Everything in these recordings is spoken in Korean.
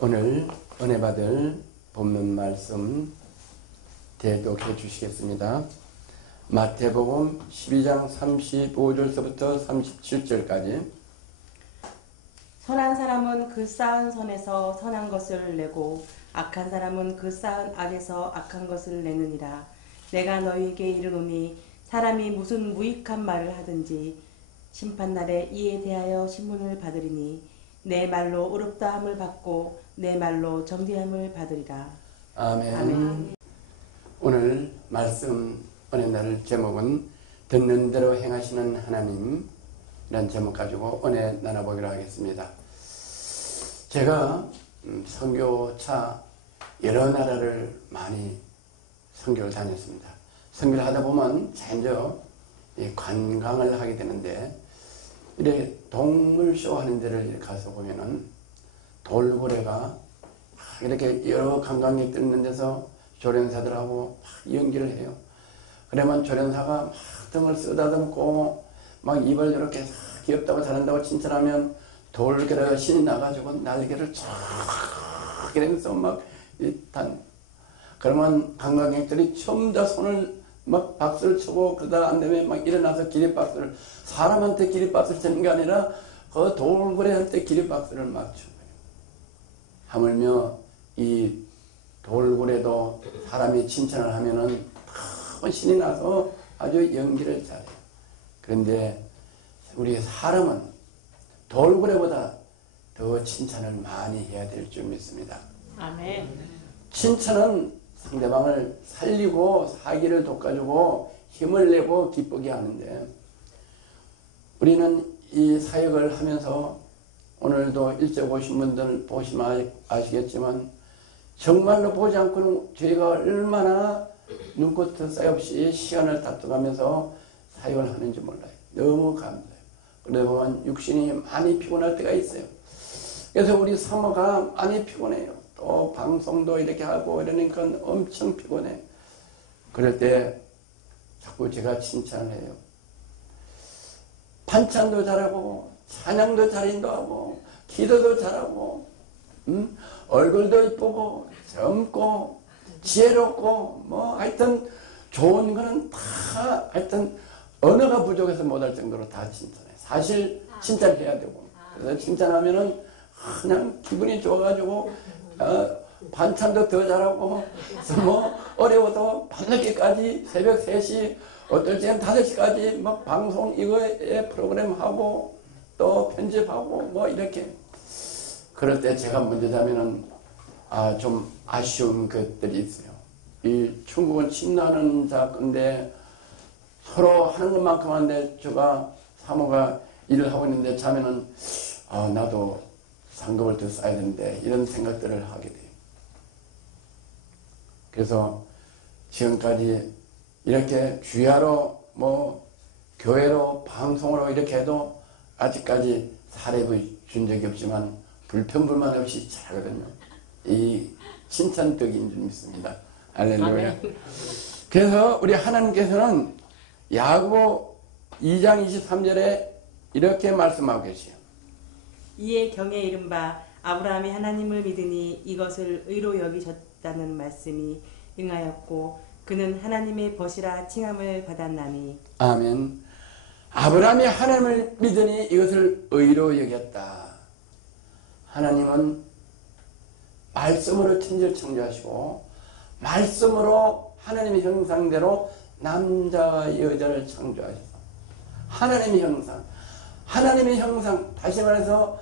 오늘 은혜 받을 본문 말씀 대독해 주시겠습니다. 마태복음 12장 35절서부터 37절까지. 선한 사람은 그 쌓은 선에서 선한 것을 내고 악한 사람은 그 쌓은 악에서 악한 것을 내느니라. 내가 너희에게 이르노니 사람이 무슨 무익한 말을 하든지 심판날에 이에 대하여 신문을 받으리니 내 말로 의롭다함을 받고 내 말로 정죄함을 받으리라. 아멘. 아멘. 오늘 말씀 은혜날 제목은 듣는 대로 행하시는 하나님이라는 제목 가지고 은혜 나눠보기로 하겠습니다. 제가 선교차 여러 나라를 많이 선교를 다녔습니다. 선교를 하다 보면 자연적 관광을 하게 되는데, 이렇게 동물쇼 하는 데를 이렇게 가서 보면은 돌고래가 이렇게 여러 관광객들 있는 데서 조련사들하고 막 연기를 해요. 그러면 조련사가 막 등을 쓰다듬고 막 입을 이렇게 귀엽다고 잘한다고 칭찬하면 돌고래가 신이 나가지고 날개를 쫙 이러면서 막 그러면 관광객들이 전부 다 손을 막 박수를 치고, 그러다가 안 되면 막 일어나서 기립박수를, 사람한테 기립박수를 치는 게 아니라 그 돌고래한테 기립박수를 막 쳐요. 하물며 이 돌고래도 사람이 칭찬을 하면은 큰 신이 나서 아주 연기를 잘해요. 그런데 우리 사람은 돌고래보다 더 칭찬을 많이 해야 될 줄 믿습니다. 아멘. 칭찬은 상대방을 살리고 사기를 돋궈주고 힘을 내고 기쁘게 하는데, 우리는 이 사역을 하면서 오늘도 일찍 오신 분들 보시면 아시겠지만 정말로 보지 않고는 저희가 얼마나 눈꽃 사이 없이 시간을 다투가면서 사역을 하는지 몰라요. 너무 감사해요. 그러다 보면 육신이 많이 피곤할 때가 있어요. 그래서 우리 사모가 많이 피곤해요. 또 방송도 이렇게 하고 이러니까 엄청 피곤해. 그럴 때 자꾸 제가 칭찬을 해요. 반찬도 잘하고 찬양도 잘 인도하고 기도도 잘하고 얼굴도 이쁘고 젊고 지혜롭고 뭐 하여튼 좋은 거는 다 하여튼 언어가 부족해서 못할 정도로 다 칭찬해. 사실 칭찬해야 되고, 그래서 칭찬하면은 그냥 기분이 좋아가지고 반찬도 더 잘하고, 뭐 어려워도 밤늦게까지 새벽 3시 어떨 때는 5시까지 막 방송 이거에 프로그램 하고 또 편집하고 뭐 이렇게. 그럴 때 제가 먼저 자면은 좀 아쉬운 것들이 있어요. 이 중국은 침나는 자건데 서로 하는 것만큼 하는데 제가 사모가 일을 하고 있는데 자면은 나도 상급을 더 쌓아야 되는데 이런 생각들을 하게 돼요. 그래서 지금까지 이렇게 귀하로 뭐 교회로 방송으로 이렇게 해도 아직까지 사례를 준 적이 없지만 불평불만 없이 잘하거든요. 이 칭찬덕인 줄 믿습니다. 할렐루야. 그래서 우리 하나님께서는 야고보 2장 23절에 이렇게 말씀하고 계세요. 이에 경에 이른 바 아브라함이 하나님을 믿으니 이것을 의로 여기셨다는 말씀이 응하였고 그는 하나님의 벗이라 칭함을 받았나니. 아멘. 아브라함이 하나님을 믿으니 이것을 의로 여겼다. 하나님은 말씀으로 천지를 창조하시고 말씀으로 하나님의 형상대로 남자와 여자를 창조하셔서 하나님의 형상, 다시 말해서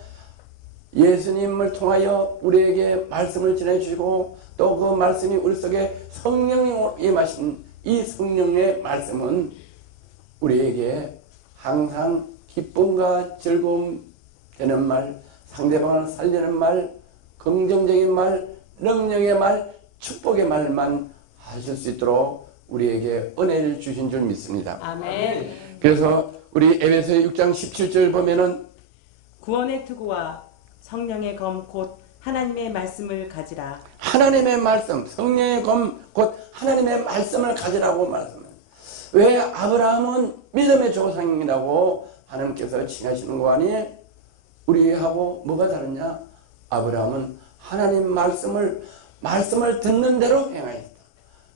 예수님을 통하여 우리에게 말씀을 전해주시고 또 그 말씀이 우리 속에 성령으로 임하신 이 성령의 말씀은 우리에게 항상 기쁨과 즐거움 되는 말, 상대방을 살리는 말, 긍정적인 말, 능력의 말, 축복의 말만 하실 수 있도록 우리에게 은혜를 주신 줄 믿습니다. 아멘. 그래서 우리 에베소 6장 17절 보면은 구원의 투구와 성령의 검 곧 하나님의 말씀을 가지라. 하나님의 말씀, 성령의 검 곧 하나님의 말씀을 가지라고 말씀해요. 왜 아브라함은 믿음의 조상이라고 하나님께서 칭하시는 거 아니에요? 우리하고 뭐가 다르냐? 아브라함은 하나님 말씀을 듣는 대로 행하였다.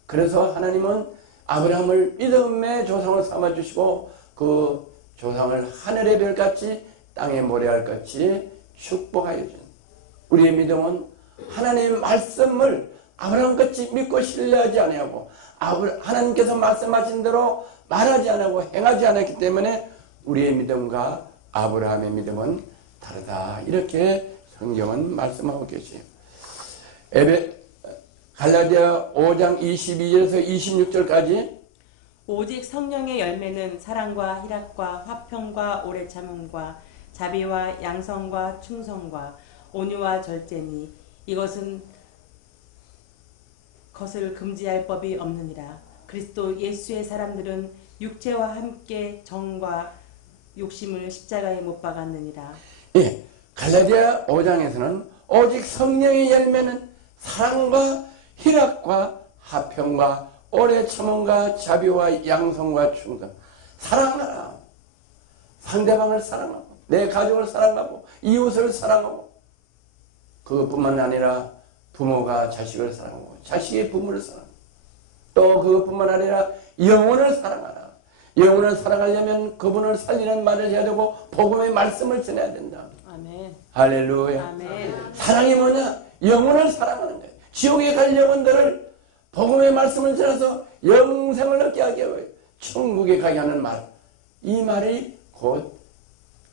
그래서 하나님은 아브라함을 믿음의 조상으로 삼아주시고 그 조상을 하늘의 별같이 땅의 모래알같이 축복하여 준 우리의 믿음은 하나님의 말씀을 아브라함같이 믿고 신뢰하지 아니하고 하나님께서 말씀하신 대로 말하지 않고 행하지 않았기 때문에 우리의 믿음과 아브라함의 믿음은 다르다. 이렇게 성경은 말씀하고 계시요. 갈라디아 5장 22절에서 26절까지 오직 성령의 열매는 사랑과 희락과 화평과 오래 참음과 자비와 양성과 충성과 온유와 절제니 이것은 것을 금지할 법이 없느니라. 그리스도 예수의 사람들은 육체와 함께 정과 욕심을 십자가에 못 박았느니라. 예, 갈라디아 5장에서는 오직 성령의 열매는 사랑과 희락과 화평과 오래 참음과 자비와 양성과 충성. 사랑하라. 상대방을 사랑하고 내 가족을 사랑하고 이웃을 사랑하고 그것뿐만 아니라 부모가 자식을 사랑하고 자식이 부모를 사랑하고 또 그것뿐만 아니라 영혼을 사랑하라. 영혼을 사랑하려면 그분을 살리는 말을 해야 되고 복음의 말씀을 전해야 된다. 아멘. 할렐루야. 아멘. 사랑이 뭐냐? 영혼을 사랑하는 거예요. 지옥에 갈 영혼들을 복음의 말씀을 전해서 영생을 얻게 하게 하고 천국에 가게 하는 말. 이 말이 곧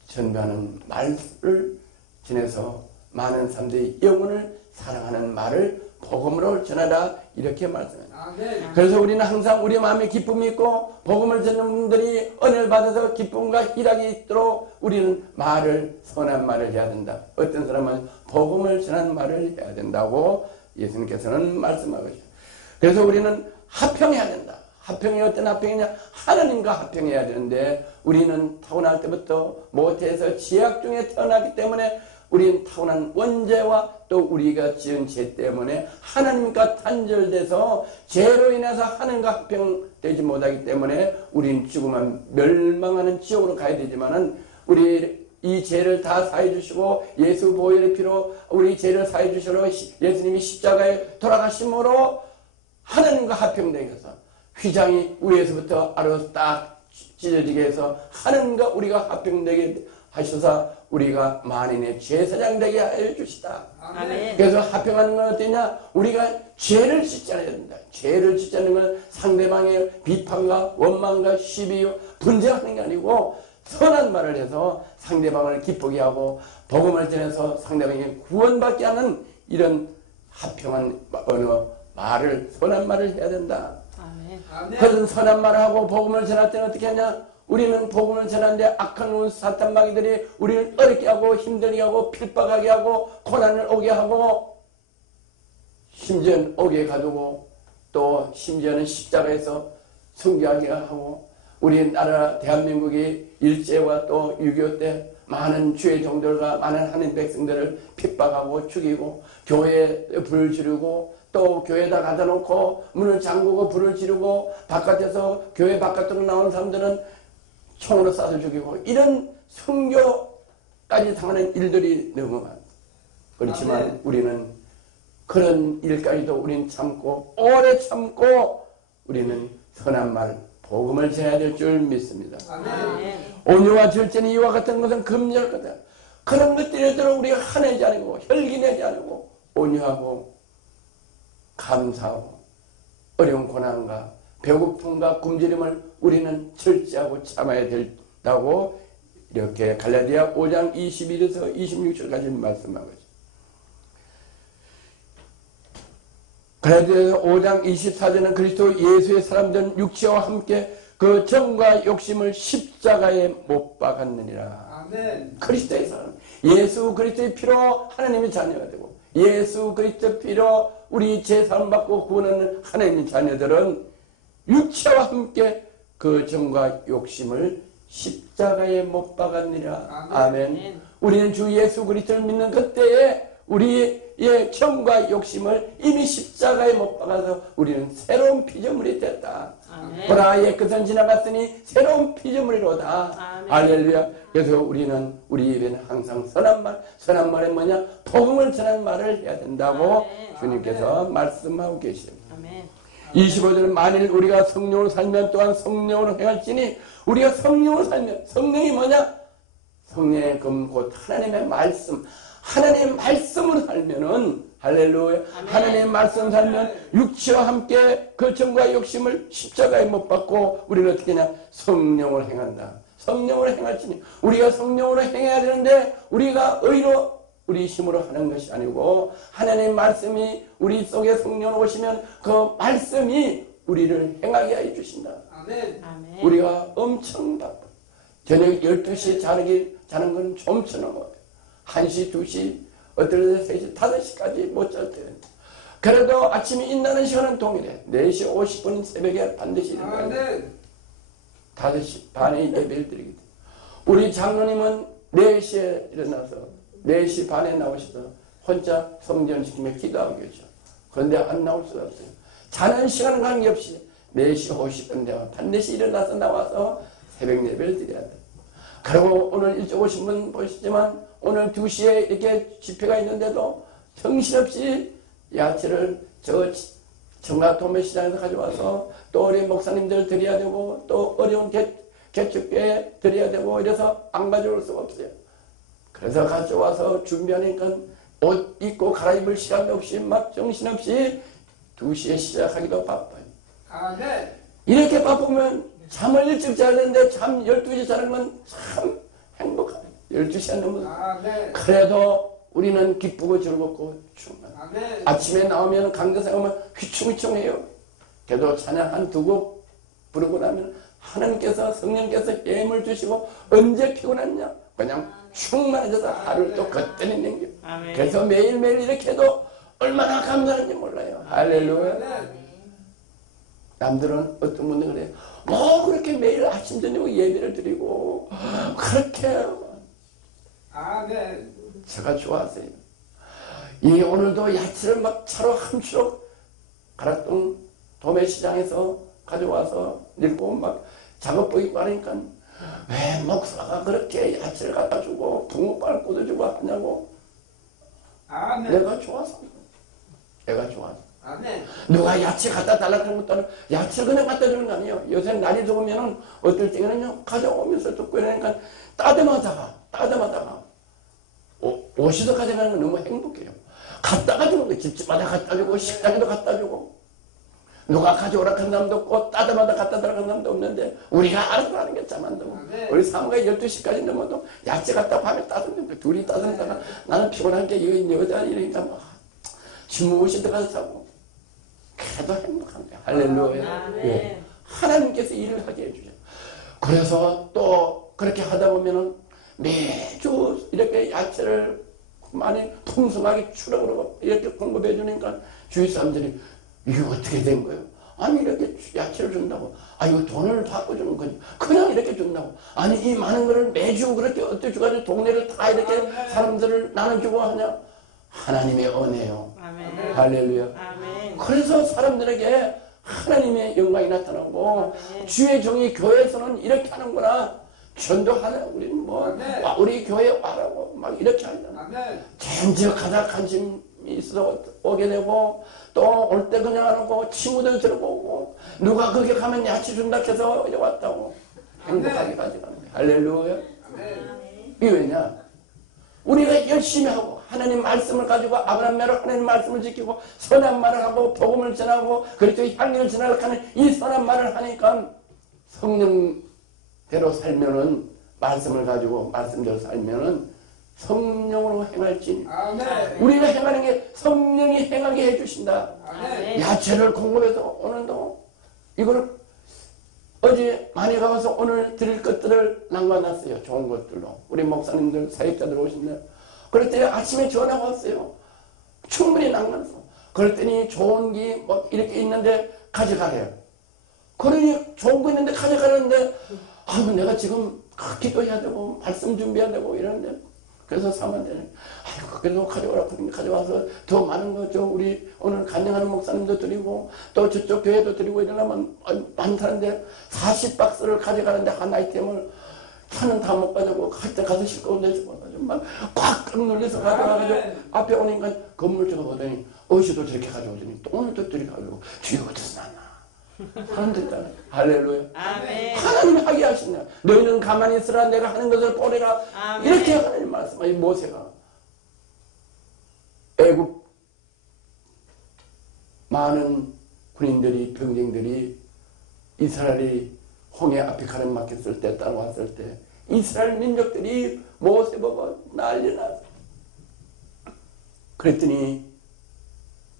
전하는 말을 전해서 많은 사람들이 영혼을 사랑하는 말을 복음으로 전하라 이렇게 말씀합니다. 그래서 우리는 항상 우리 마음에 기쁨이 있고 복음을 듣는 분들이 은혜를 받아서 기쁨과 희락이 있도록 우리는 선한 말을 해야 된다. 어떤 사람은 복음을 전하는 말을 해야 된다고 예수님께서는 말씀하고 계십니다. 그래서 우리는 합평해야 된다. 합평이 어떤 합평이냐? 하나님과 합평해야 되는데 우리는 타고날 때부터 모태에서 지약 중에 태어나기 때문에 우리는 타고난 원죄와 또 우리가 지은 죄 때문에 하나님과 단절돼서 죄로 인해서 하나님과 합평되지 못하기 때문에 우리는 죽으면 멸망하는 지옥으로 가야 되지만은 우리 이 죄를 다 사해 주시고 예수 보혈의 피로 우리 죄를 사해 주시고 예수님이 십자가에 돌아가심으로 하나님과 합평되게 해서 휘장이 위에서부터 아래로 딱 찢어지게 해서 하나님과 우리가 합평되게 하셔서 우리가 만인의 제사장 되게 하여 주시다. 아멘. 그래서 합평하는 건 어떠냐? 우리가 죄를 짓지 않아야 된다. 죄를 짓지 않는 건 상대방의 비판과 원망과 시비, 분쟁하는 게 아니고 선한 말을 해서 상대방을 기쁘게 하고 복음을 전해서 상대방이 구원받게 하는 이런 합평한 말을 선한 말을 해야 된다. 아멘. 그런 선한 말을 하고 복음을 전할 때는 어떻게 하냐? 우리는 복음을 전하는데 악한 운 사탄 마귀들이 우리를 어렵게 하고 힘들게 하고 핍박하게 하고 고난을 오게 하고 심지어는 오게 가두고 또 심지어는 십자가에서 순교하게 하고 우리 나라 대한민국이 일제와 또 6.25 때 많은 주의 종들과 많은 하나님 백성들을 핍박하고 죽이고 교회에 불을 지르고 또 교회에다 가다 놓고 문을 잠그고 불을 지르고 바깥에서 교회 바깥으로 나온 사람들은 총으로 쏴서 죽이고 이런 순교까지 당하는 일들이 너무 많다. 그렇지만 우리는 그런 일까지도 우리는 참고 오래 참고 우리는 선한 말 복음을 전해야 될 줄 믿습니다. 아멘. 온유와 절제는 이와 같은 것은 금지할 거다. 그런 것들에도 우리가 화내지 않고 혈기내지 않고 온유하고 감사하고 어려운 고난과 배고픔과 굶주림을 우리는 절제하고 참아야 된다고 이렇게 갈라디아 5장 21에서 26절까지 말씀하고 있습니다. 갈라디아 5장 24절은 그리스도 예수의 사람들은 육체와 함께 그 정과 욕심을 십자가에 못 박았느니라. 아멘. 그리스도의 사람, 예수 그리스도의 피로 하나님의 자녀가 되고 예수 그리스도의 피로 우리 죄사함 받고 구원하는 하나님의 자녀들은 육체와 함께 그 정과 욕심을 십자가에 못 박았느니라. 아멘. 우리는 주 예수 그리스도를 믿는 그때에 우리의 정과 욕심을 이미 십자가에 못 박아서 우리는 새로운 피조물이 됐다. 보라 옛것은 지나갔으니 새로운 피조물이로다. 할렐루야. 그래서 우리는 우리 입에는 항상 선한 말, 선한 말은 뭐냐? 복음을 전하는 말을 해야 된다고 아멘. 주님께서 말씀하고 계십니다. 아멘. 25절은 만일 우리가 성령으로 살면 또한 성령으로 행할지니 우리가 성령으로 살면 성령이 뭐냐? 성령의 금 곧 하나님의 말씀, 하나님의 말씀으로 살면은 할렐루야. 하나님의 말씀 살면 육체와 함께 그 정과 욕심을 십자가에 못 박고 우리는 어떻게 하냐? 성령으로 행한다. 성령으로 행할지니 우리가 성령으로 행해야 되는데 우리가 의로 우리 힘으로 하는 것이 아니고 하나님의 말씀이 우리 속에 성령으로 오시면 그 말씀이 우리를 행하게 해주신다. 아멘. 아멘. 우리가 엄청 바빠. 저녁 12시에 자는 건 좀처럼 거예요. 1시, 2시, 어떨 때 3시, 5시까지 못 잘 때. 그래도 아침에 일어나는 시간은 동일해. 4시 50분 새벽에 반드시 일어나야 돼. 아멘. 5시 반에 예배를 드리게 돼. 우리 장로님은 4시에 일어나서 4시 반에 나오셔서 혼자 성전 지키며 기도하고 계셔. 그런데 안 나올 수가 없어요. 자는 시간은 관계없이 4시 50분 되면 반드시 일어나서 나와서 새벽 예배를 드려야 돼. 그리고 오늘 일찍 오신 분 보시지만 오늘 2시에 이렇게 집회가 있는데도 정신없이 야채를 저 정각 도매시장에서 가져와서 또 우리 목사님들 드려야 되고 또 어려운 개축교회 드려야 되고 이래서 안 가져올 수가 없어요. 그래서 가져와서 준비하니까 옷 입고 갈아입을 시간도 없이 막 정신없이 2시에 시작하기도 바빠요. 아멘. 이렇게 바쁘면 잠을 일찍 자야 되는데 잠 12시 자는 건 참 행복하네. 12시간 넘으면. 아멘. 그래도 우리는 기쁘고 즐겁고 충만. 아멘. 아침에 나오면 강대상 오면 휘청휘청해요. 그래도 찬양 한 2곡 부르고 나면 하나님께서 성령께서 힘을 주시고 언제 피곤했냐 그냥 충만해져서 하루를 또 걷더니 넘겨. 아멘. 그래서 매일매일 이렇게 해도 얼마나 감사한지 몰라요. 할렐루야. 아멘. 남들은 어떤 분들은 그래요. 뭐 그렇게 매일 아침 저녁 예배를 드리고 그렇게 아멘. 제가 좋아하세요. 이 오늘도 야채를 막 차로 한 추럭 가락동 도매시장에서 가져와서 넣고 막 작업 보이고 하니까 왜 목사가 그렇게 야채를 갖다 주고 붕어빵을 꽂아주고 하냐고. 아멘. 내가 좋아서. 내가 좋아서. 아멘. 누가 야채 갖다 달라고 하는 것도 아니고 야채를 그냥 갖다 주는 거 아니에요. 요새 날이 더우면은 어떨 때는요 가져오면서 듣고 이러니까 따듬하다가 옷이도 가져가는 건 너무 행복해요. 갖다가 주는 거 집집마다 갖다 주고 식당에도 갖다 주고 누가 가져오라 한 사람도 없고 따듬하다 갖다 달라는 사람도 없는데 우리가 알아서 하는 게 참 안 되고 우리 사무가 12시까지 넘어도 야채 갖다 밤에 따듬는데 둘이 따듬다가 나는 피곤한 게 여자 이러니까 막 신문시 들어가서 자고 그래도 행복합니다. 할렐루야. 아멘. 예. 하나님께서 일을 하게 해주죠. 그래서 또 그렇게 하다 보면은 매주 이렇게 야채를 많이 풍성하게 추락으로 이렇게 공급해 주니까 주위 사람들이 이게 어떻게 된 거예요? 아니 이렇게 야채를 준다고. 아 이거 돈을 받고 주는 거지. 그냥 이렇게 준다고. 아니 이 많은 거를 매주 그렇게 어떻게 주가지고 동네를 다 이렇게 사람들을 나눠주고 하냐. 하나님의 은혜요. 아멘. 할렐루야. 아멘. 그래서 사람들에게 하나님의 영광이 나타나고 아멘. 주의 종이 교회에서는 이렇게 하는구나. 전도하는 우리는 뭐 아멘. 우리 교회에 와라고 막 이렇게 하잖아. 아멘. 전적하다 관심이 있어 오게 되고 또 올 때 그냥 안 오고 친구들 들어보고 누가 거기 가면 야채 준다 해서 이제 왔다고 행복하게 가져가는 거야. 할렐루야. 아멘. 이게 왜냐? 우리가 열심히 하고 하나님 말씀을 가지고 아브라함대로 하나님 말씀을 지키고 선한 말을 하고 복음을 전하고 그리스도의 향기를 전하려고 하는 이 선한 말을 하니까 성령대로 살면은 말씀을 가지고 말씀대로 살면은 성령으로 행할지 아멘. 우리가 행하는 게 성령이 행하게 해주신다. 아멘. 야채를 공급해서 오늘도 이걸 어제 많이 가서 오늘 드릴 것들을 낭만났어요. 좋은 것들로. 우리 목사님들, 사역자들 오신데. 그럴 때 아침에 전화가 왔어요. 충분히 낭만했어. 그럴 때니 좋은 게 뭐 이렇게 있는데 가져가래요. 그러니 좋은 거 있는데 가져가는데 아유 내가 지금 기도해야 되고 말씀 준비해야 되고 이러는데 그래서 사모한테 아이고 그래도 가져오라고 하니까 가져와서 더 많은 거 저 우리 오늘 간증하는 목사님도 드리고 또 저쪽 교회도 드리고 이러려면 많다는데 40박스를 가져가는데 한 아이템을 차는 다 못 가지고 갈 때 가서 싣고 내주고 막 꽉 눌려서 가져가가지고 앞에 오니까 건물주가 보더니 어시도 저렇게 가져오더니 똥을 또 가지고 주여 어디서 났나 사람들 있잖아요. 할렐루야. 아멘. 하나님이 하게 하시냐. 너희는 가만히 있으라 내가 하는 것을 보리라. 아멘. 이렇게 하나님 말씀하시 모세가 애굽 많은 군인들이 병정들이 이스라엘이 홍해 앞에 가름막혔을 때 따라왔을 때 이스라엘 민족들이 모세 보고 난리 났어. 그랬더니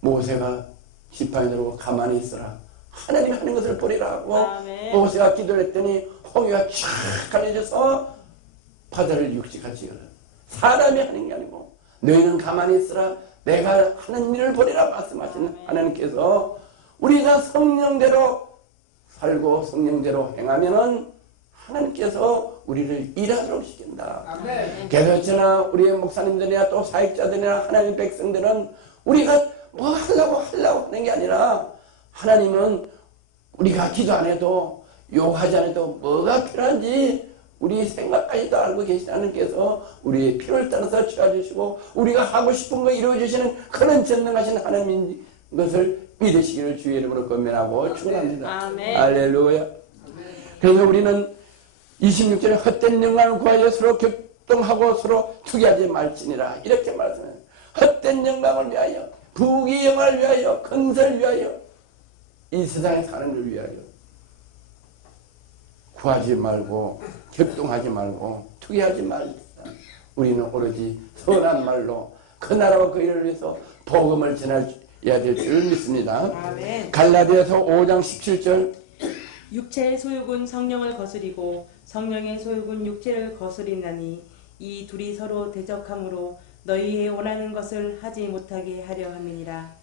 모세가 지팡이로 가만히 있어라. 하나님이 하는 것을 보리라 하고 아멘. 모세가 기도를 했더니 홍해가 쫙 갈려져서 바다를 육지같이 열어. 사람이 하는 게 아니고 너희는 가만히 있으라. 내가 하는 일을 보리라 말씀하시는 하나님께서 우리가 성령대로 살고 성령대로 행하면은 하나님께서 우리를 일하도록 시킨다. 아멘. 개도처나 우리의 목사님들이나 또 사역자들이나 하나님 백성들은 우리가 뭐 하려고 하는 게 아니라 하나님은 우리가 기도 안 해도 요구하지 않아도 뭐가 필요한지 우리 생각까지도 알고 계신 하나님께서 우리의 필요를 따라서 채워주시고 우리가 하고 싶은 거 이루어주시는 그런 전능하신 하나님인 것을 믿으시기를 주의 이름으로 권면하고 축원합니다. 아멘. 할렐루야. 그래서 우리는 26절에 헛된 영광을 구하여 서로 격동하고 서로 투기하지 말지니라 이렇게 말씀해요. 헛된 영광을 위하여 부귀 영화를 위하여 건설을 위하여 이 세상에 사는 걸 위하여 구하지 말고 격동하지 말고 투기하지 말자. 우리는 오로지 선한 말로 그 나라와 그 일을 위해서 복음을 전해야 될 줄 믿습니다. 아멘. 갈라디아서 5장 17절 육체의 소욕은 성령을 거스리고 성령의 소욕은 육체를 거스리나니 이 둘이 서로 대적함으로 너희의 원하는 것을 하지 못하게 하려 함이니라.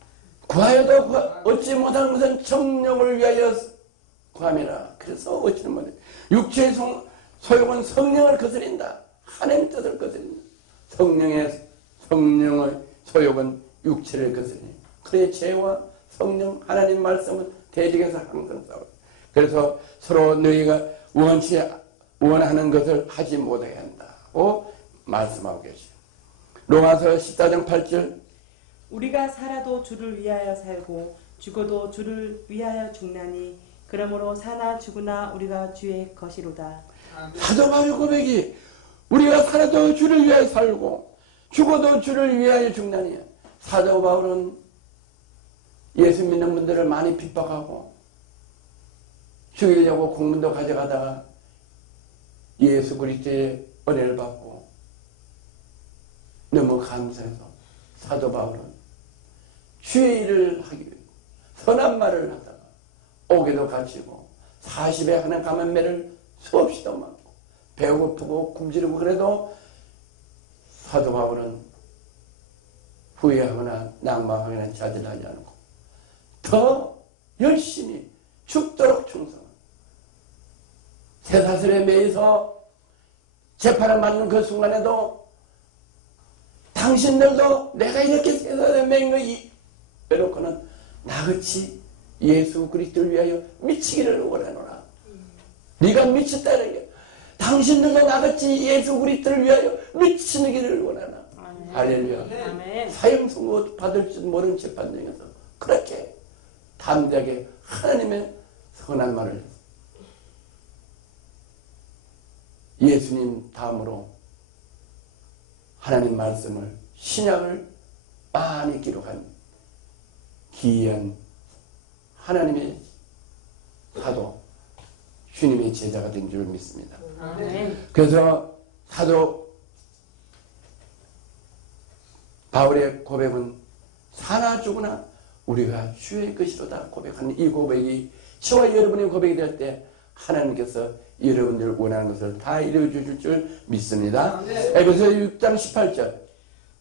구하여도 얻지 못하는 것은 성령을 위하여 구함이라. 그래서 얻지는 못해. 육체의 소욕은 성령을 거스린다. 하나님 뜻을 거스린다. 성령의 소욕은 육체를 거스린다. 그의 죄와 성령 하나님 말씀은 대적에서 항상 싸워요. 그래서 서로 너희가 원하는 것을 하지 못하게 한다고 말씀하고 계시죠. 로마서 14장 8절 우리가 살아도 주를 위하여 살고 죽어도 주를 위하여 죽나니 그러므로 사나 죽으나 우리가 주의 것이로다. 사도 바울 고백이 우리가 살아도 주를 위하여 살고 죽어도 주를 위하여 죽나니. 사도 바울은 예수 믿는 분들을 많이 핍박하고 죽이려고 공문도 가져가다가 예수 그리스도의 은혜를 받고 너무 감사해서 사도 바울은 주의 일을 하기 위해 선한 말을 하다가 옥에도 갇히고 40에 하는 감염매를 수없이도 맞고 배고프고 굶주리고 그래도 사도 바울은 후회하거나 낭망하거나 자질하지 않고 더 열심히 죽도록 충성하고 쇠사슬에 매여서 재판을 받는 그 순간에도 당신들도 내가 이렇게 쇠사슬에 매인 거 빼놓고는 나같이 예수 그리스도를 위하여 미치기를 원하노라. 네가 미쳤다 이런 게 당신들도 나같이 예수 그리스도를 위하여 미치기를 원하나. 할렐루야. 아멘. 사형선고 받을 줄 모르는 재판장에서 그렇게 담대하게 하나님의 선한 말을 했어요. 예수님 다음으로 하나님 말씀을 신약을 많이 기록한 기이한 하나님의 사도 주님의 제자가 된 줄 믿습니다. 아멘. 그래서 사도 바울의 고백은 사나 죽으나 우리가 주의 것이로다 고백하는 이 고백이 저와 여러분의 고백이 될 때 하나님께서 여러분들 원하는 것을 다 이루어주실 줄 믿습니다. 에베소 6장 18절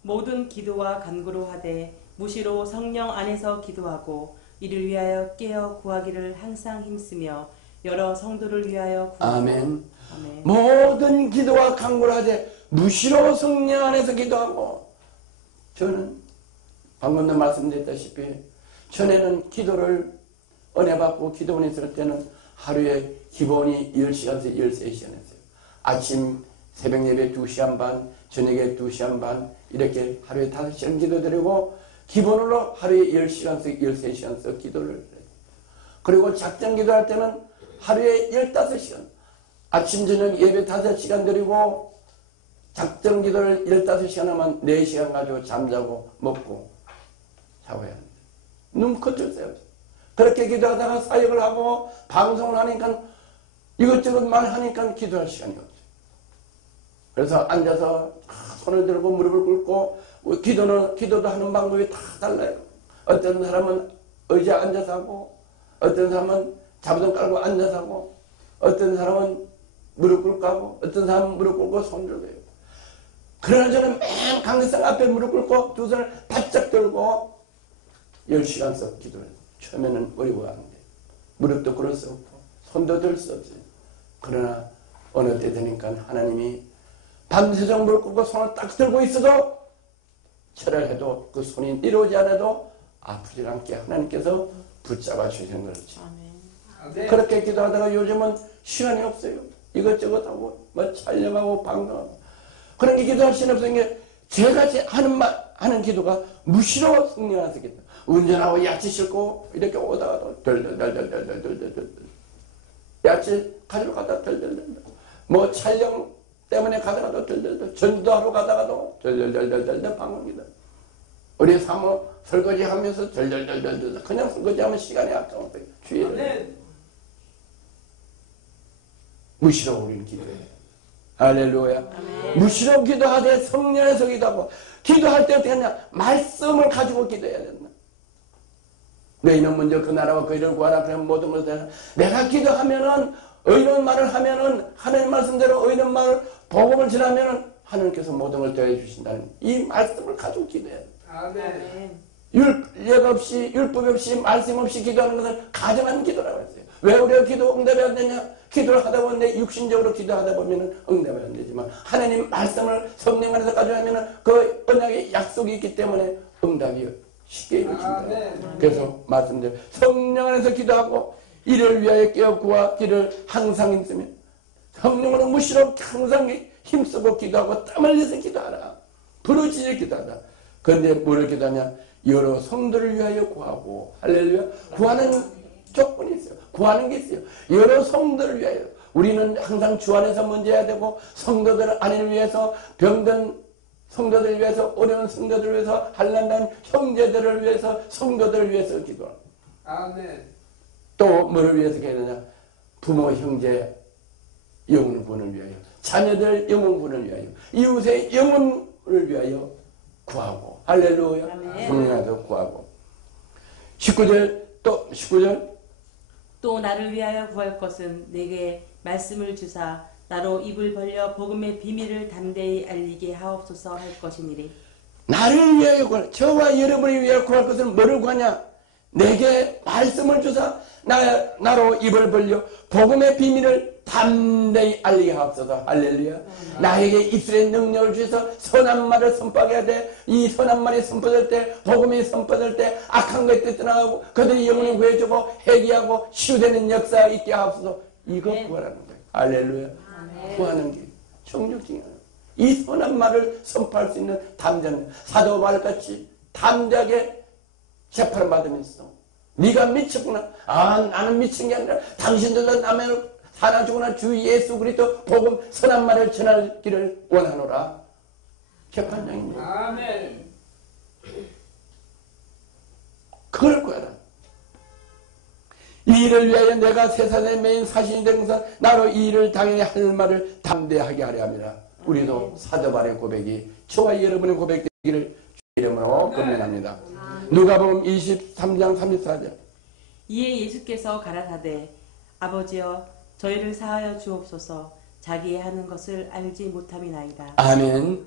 모든 기도와 간구로 하되 무시로 성령 안에서 기도하고 이를 위하여 깨어 구하기를 항상 힘쓰며 여러 성도를 위하여 구하고 아멘. 아멘. 모든 기도와 간구를 하되 무시로 성령 안에서 기도하고 저는 방금도 말씀드렸다시피 전에는 기도를 은혜 받고 기도원에 있을 때는 하루에 기본이 10시간에서 13시간 했어요. 아침 새벽 예배 2시간 반, 저녁에 2시간 반 이렇게 하루에 5시간 기도드리고 기본으로 하루에 10시간씩 13시간씩 기도를 해요. 그리고 작정 기도할 때는 하루에 15시간 아침 저녁 예배 5시간 드리고 작정 기도를 15시간 하면 4시간 가지고 잠자고 먹고 자고 해야 합니다. 눈 커질 새 없어요. 그렇게 기도하다가 사역을 하고 방송을 하니까 이것저것 말하니까 기도할 시간이 없어요. 그래서 앉아서 손을 들고 무릎을 꿇고 기도도 하는 방법이 다 달라요. 어떤 사람은 의자 앉아서 하고 어떤 사람은 자부동 깔고 앉아서 하고 어떤 사람은 무릎 꿇고 하고 어떤 사람은 무릎 꿇고 손 들고 해요. 그러나 저는 맨 강대상 앞에 무릎 꿇고 두 손을 바짝 들고 10시간씩 기도해요. 처음에는 어려워하는데 무릎도 꿇을 수 없고 손도 들 수 없어요. 그러나 어느 때 되니까 하나님이 밤새도록 무릎 꿇고 손을 딱 들고 있어도 철을 해도 그 손이 이루어지지 않아도 아프지 않게 하나님께서 붙잡아 주시는 거지. 아멘. 그렇게 기도하다가 요즘은 시간이 없어요. 이것저것 하고 뭐 촬영하고 방송하고 그런 게 기도할 시간이 없는 게 제가 하는 기도가 무시로 성령하서 기도. 운전하고 야채 싣고 이렇게 오다가도 덜덜덜덜덜덜덜덜 야채 가지러 가다가 덜덜덜덜 뭐 촬영 때문에 가다가도 덜덜덜 전도하러 가다가도 덜덜덜덜덜 방언기도. 우리 사모 설거지 하면서 덜덜덜덜덜 그냥 설거지하면 시간이 아까워서 주의를 무시로 우리는 기도해요. 할렐루야. 무시로 기도하되 성령에서 기도하고 기도할 때 어떻게 하냐 말씀을 가지고 기도해야 된다. 너희는 먼저 그 나라와 그 일을 구하라. 그러면 모든 것을 되라. 내가 기도하면은 의로운 말을 하면은 하나님 말씀대로 의로운 말을 복음을 전하면은 하나님께서 모든 걸 더해 주신다는 이 말씀을 가지고 기도해야 돼. 아멘. 율법 없이 말씀 없이 기도하는 것은 가정한 기도라고 했어요. 왜 우리가 기도 응답이 안 되냐? 기도를 하다 보면 육신적으로 기도하다 보면 응답이 안 되지만 하나님 말씀을 성령 안에서 가져가면 그 언약의 약속이 있기 때문에 응답이 쉽게 이루어진다. 그래서 말씀드려요. 성령 안에서 기도하고 이를 위하여 깨어구하기를 항상 힘쓰며 성령으로 무시로 항상 힘쓰고 기도하고 땀 흘려서 기도하라. 부르짖어 기도하라. 그런데 뭐를 기도하냐? 여러 성도를 위하여 구하고 할렐루야. 구하는 조건이 있어요. 구하는 게 있어요. 여러 성도를 위하여. 우리는 항상 주 안에서 먼저 해야 되고 성도들 안을 위해서 병든 성도들을 위해서 어려운 성도들을 위해서 한란난 형제들을 위해서 성도들을 위해서 기도하고 아멘. 또 뭐를 위해서 해야 되냐? 부모 형제 영혼구원을 위하여 자녀들 영혼구원을 위하여 이웃의 영혼을 위하여 구하고 할렐루야. 성령에서 구하고 19절 또 19절 또 나를 위하여 구할 것은 내게 말씀을 주사 나로 입을 벌려 복음의 비밀을 담대히 알리게 하옵소서 할 것이니리. 나를 위하여 구할 저와 여러분을 위하여 구할 것은 뭐를 구하냐? 내게 말씀을 주사 나로 입을 벌려 복음의 비밀을 담대히 알리게 하옵소서. 할렐루야. 나에게 입술의 능력을 주셔서 선한 말을 선포해야 돼. 이 선한 말이 선포될 때 복음이 선포될 때 악한 것들이 떠나가고 그들이 영혼을 구해주고 회개하고 치유되는 역사가 있게 하옵소서. 이거 구하라는 거예요. 할렐루야. 구하는 게 정력증이에요. 이 선한 말을 선포할 수 있는 담대한 사도 바울같이 담대하게 재판을 받으면서 네가 미쳤구나. 나는 미친 게 아니라 당신들도 남의 사나 죽으나 주 예수 그리스도 복음 선한 말을 전하기를 원하노라. 재판장입니다. 아멘. 그걸 구하라. 이 일을 위하여 내가 세상의 메인 사신이 된 것은 나로 이 일을 당연히 할 말을 담대하게 하려 함이라. 우리도 사도 바울의 고백이 저와 여러분의 고백되기를 주의 이름으로 권면합니다. 누가복음 23장 34절. 이에 예수께서 가라사대 아버지여 저희를 사하여 주옵소서. 자기의 하는 것을 알지 못함이나이다. 아멘.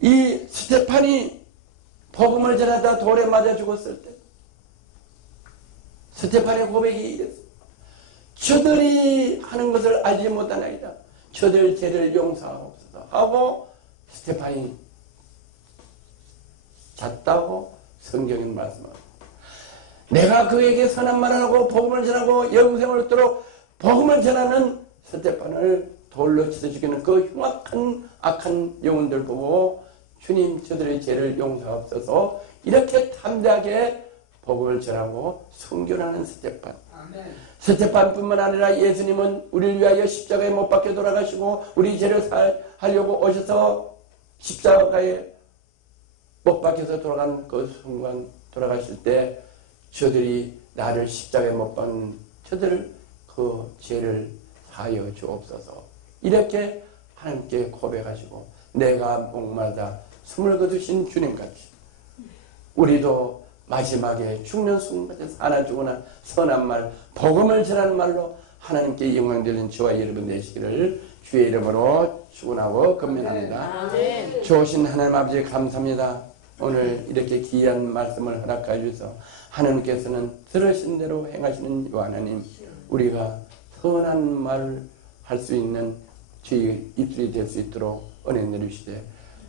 이 스테판이 복음을 전하다 돌에 맞아 죽었을 때 스테판의 고백이 이랬어요. 저들이 하는 것을 알지 못하나이다. 저들 죄를 용서하옵소서 하고 스테판이 잤다고 성경이 말씀합니다. 내가 그에게 선한 말을 하고 복음을 전하고 영생을 얻도록 복음을 전하는 스테판을 돌로 치서 죽이는 그 흉악한 악한 영혼들 보고 주님 저들의 죄를 용서하옵소서 이렇게 담대하게 복음을 전하고 순교하는 스테판. 아멘. 스테판뿐만 아니라 예수님은 우리를 위하여 십자가에 못 박혀 돌아가시고 우리 죄를 하려고 오셔서 십자가에 못 박혀서 돌아간 그 순간 돌아가실 때 저들이 나를 십자가에 못 박는 저들 그 죄를 사하여 주옵소서 이렇게 하나님께 고백하시고 내가 목마르다 숨을 거두신 주님같이 우리도 마지막에 죽는 순간에 하나 죽으나 선한 말 복음을 전하는 말로 하나님께 영광되는 저와 여러분 되시기를 주의 이름으로 축원하고 건면합니다. 좋으신 하나님 아버지 감사합니다. 오늘 이렇게 귀한 말씀을 허락해 주셔서 하나님께서는 들으신 대로 행하시는 요 하나님 우리가 선한 말을 할 수 있는 주의 입술이 될 수 있도록 은혜 내주시되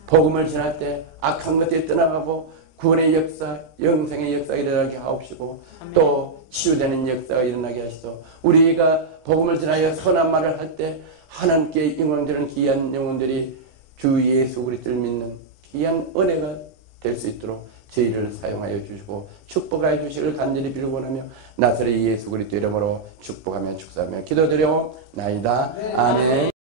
복음을 전할 때 악한 것들이 떠나가고 구원의 역사, 영생의 역사가 일어나게 하옵시고 또 치유되는 역사가 일어나게 하시소. 우리가 복음을 전하여 선한 말을 할 때 하나님께 영광되는 귀한 영혼들이 주 예수 그리스도를 믿는 귀한 은혜가 될 수 있도록 저희를 사용하여 주시고 축복하여 주시기를 간절히 빌고 원하며 나사렛 예수 그리스도 이름으로 축복하며 축사하며 기도드려 나이다. 아멘.